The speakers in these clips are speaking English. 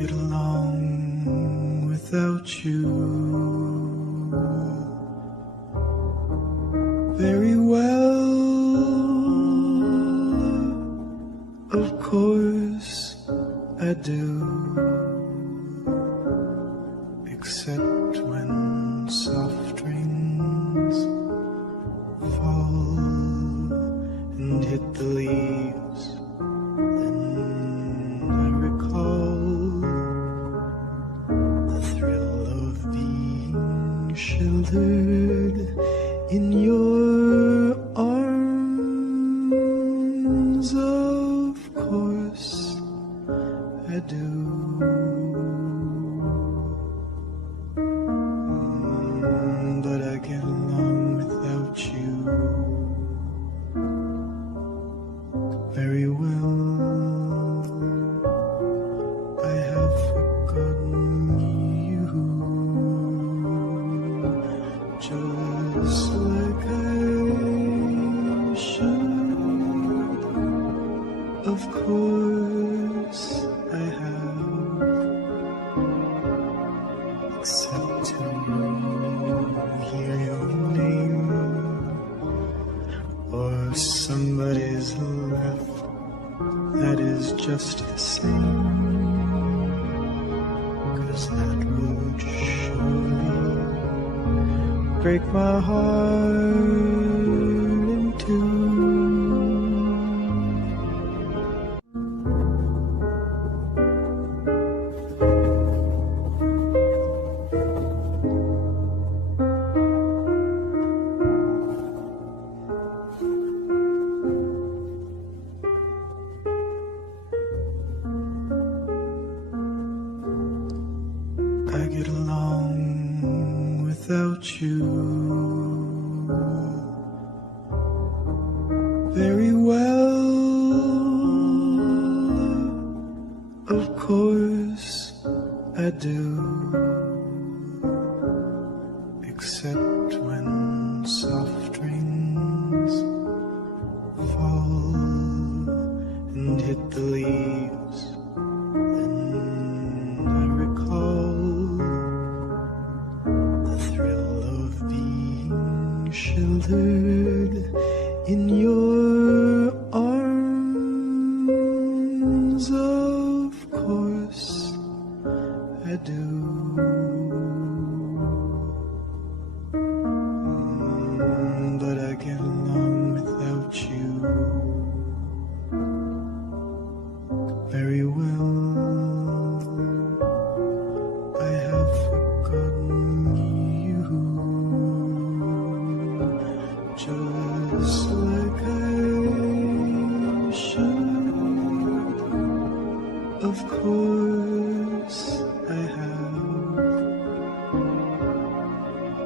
get along without you very well. Of course I do, except when soft rains fall and hit the leaves. Then I recall the thrill of being sheltered in your arms. Of course I do. But I get along without you very well. I have forgotten you, just like I should. Of course I have, except to hear your name or somebody's laugh. That is just the same, 'cause that would surely break my heart in two. I get along without you very well. Of course I do, except when soft rains fall and hit the leaves. Then I recall the thrill of being sheltered in your arms. Of course I do. But I get along without you very well. I have forgotten you, just like I should. Of course I have,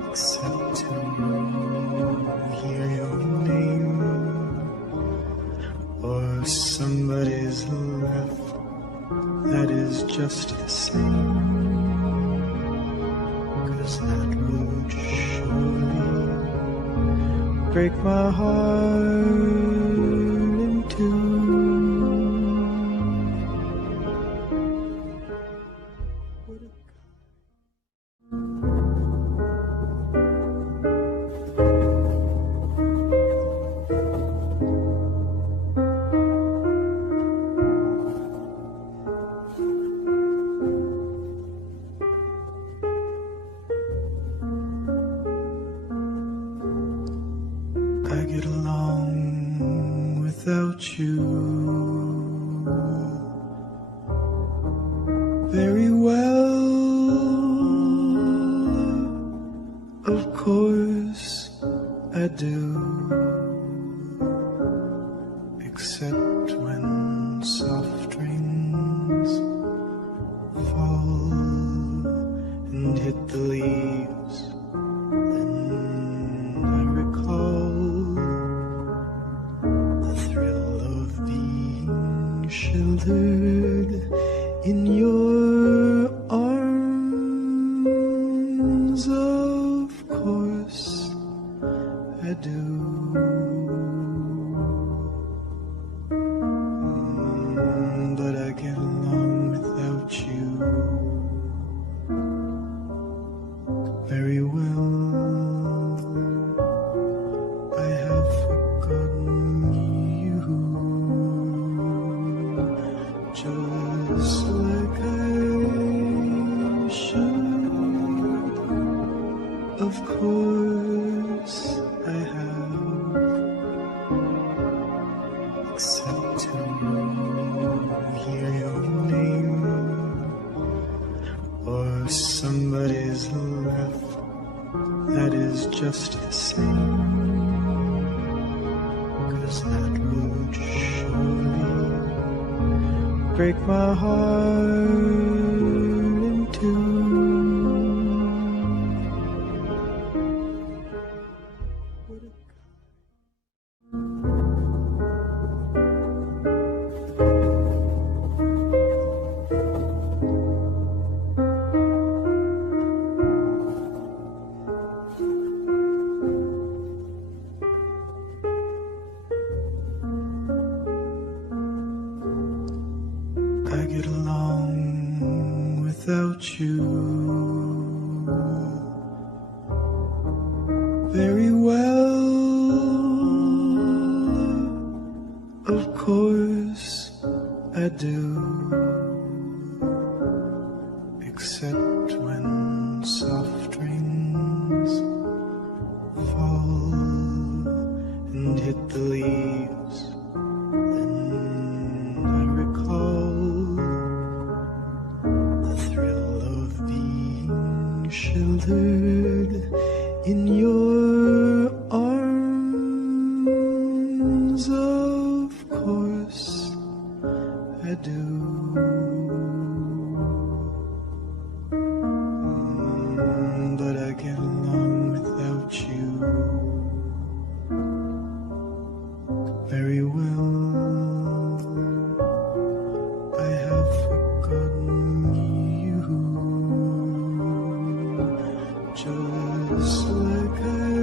except to hear your name or somebody's laugh. That is just the same, 'cause that would surely break my heart in two. I get along without you very well. Of course I do, except when soft rains fall and hit the leaves. Then I recall the thrill of being sheltered in your arms. Of course I do. But I get along without you except to hear your name or somebody's laugh that is just the same, 'cause that would surely break my heart in two. I get along without you very well. Of course I do, except when soft rains fall and hit the leaves. Then I recall the thrill of being sheltered in your arms. Of course I do. But I get along without you very well. I have forgotten you, just like I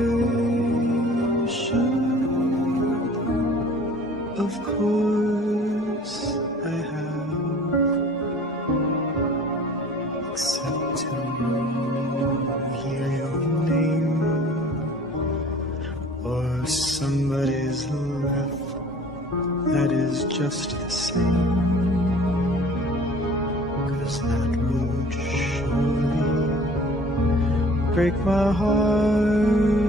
should. Of course I have, except to hear your name or somebody's laugh that is just the same, 'cause that would surely break my heart